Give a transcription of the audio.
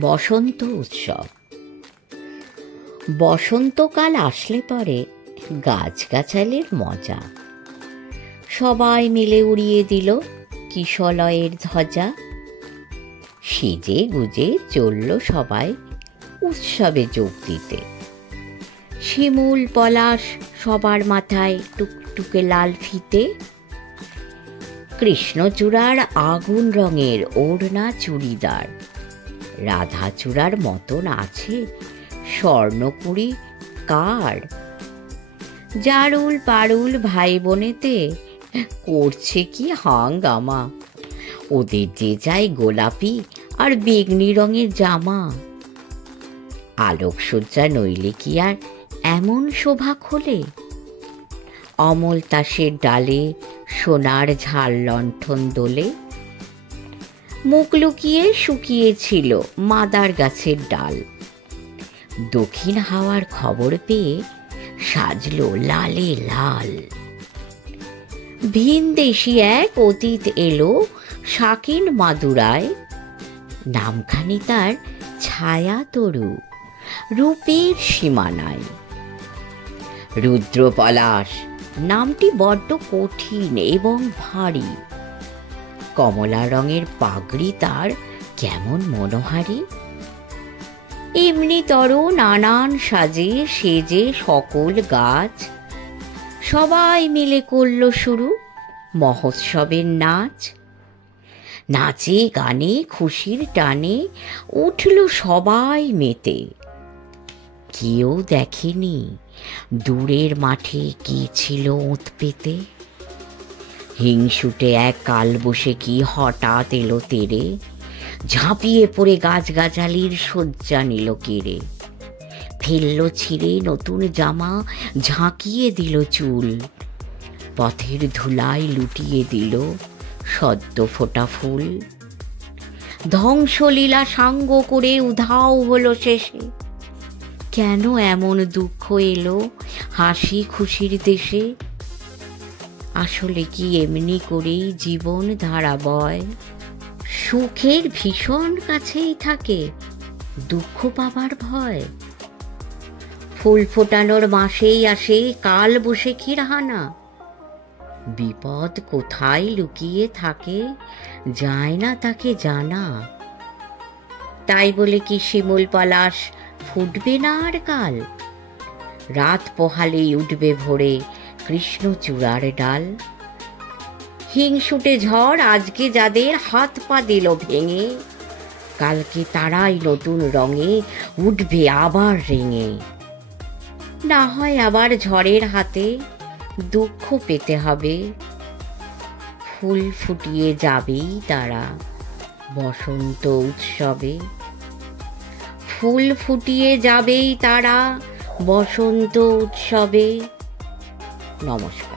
বসন্ত উৎসব। বসন্তকাল আসলে পরে গাছগাছালির মজা। সবাই মিলে উড়িয়ে দিল কিশলয়ের ধ্বজা। সেজে গুজে চলল সবাই উৎসবে যোগ দিতে। শিমুল পলাশ সবার মাথায় টুকটুকে লাল ফিতে। কৃষ্ণচূড়ার আগুন রঙের ওড়না চুড়িদার। রাধাচূড়ার মতন আছে স্বর্ণকুড়ি কার। জারুল পারুল ভাই বোনেতে করছে কি হাঙ্গামা। ওদের যে যায় গোলাপি আর বেগনি রঙের জামা। আলোকসজ্জা নইলে কি আর এমন শোভা খোলে। অমল তাসের ডালে সোনার ঝাল লণ্ঠন দোলে। মুখ লুকিয়ে শুকিয়েছিল মাদার গাছের ডাল। দক্ষিণ হাওয়ার খবর পেয়ে সাজলো লালে লাল। ভিনদেশি এক অতীত এলো শাকিন মাদুরায়। নামখানি তার ছায়া তরু রূপের সীমানায়। রুদ্রপলাশ নামটি বড্ড কঠিন এবং ভারী। কমলা রঙের পাগড়ি তার কেমন মনোহারী। এমনিতর নানান সাজে সেজে সকল গাছ। সবাই মিলে করল শুরু মহোৎসবের নাচ। নাচে গানে খুশির টানে উঠল সবাই মেতে। কেউ দেখেনি দূরের মাঠে কি ছিল ওঁত পেতে। হিংসুটে এক কালবৈশাখী হঠাৎ এলো তেরে। ঝাঁপিয়ে পড়ে গাছগাছালির শয্যা নিল কেড়ে। ফেলল ছিঁড়ে নতুন জামা, ঝাঁকিয়ে দিল চুল। পথের ধুলায় লুটিয়ে দিল সদ্য ফোটা ফুল। ধ্বংসলীলা সাঙ্গ করে উধাও হলো শেষে। কেন এমন দুঃখ এলো হাসি খুশির দেশে। আসলে কি এমনি করেই জীবন ধারা বয়। সুখের ভীষণ কাছেই থাকে দুঃখ পাবার ভয়। ফুল ফোটানোর মাসেই আসে কালবৈশাখীর হানা। বিপদ কোথায় লুকিয়ে থাকে যায় না তাকে জানা। তাই বলে কি শিমুল পলাশ ফুটবে না আর কাল। রাত পোহালেই উঠবে ভোরে কৃষ্ণচূড়ার ডাল। হিংসুটে ঝড় আজকে যাদের হাত পা দিল ভেঙে। কালকে তারাই নতুন রঙে উঠবে আবার রেঙে। না হয় আবার ঝড়ের হাতে দুঃখ পেতে হবে। ফুল ফুটিয়ে যাবেই তারা বসন্ত উৎসবে। ফুল ফুটিয়ে যাবেই তারা বসন্ত উৎসবে। নমস্কার।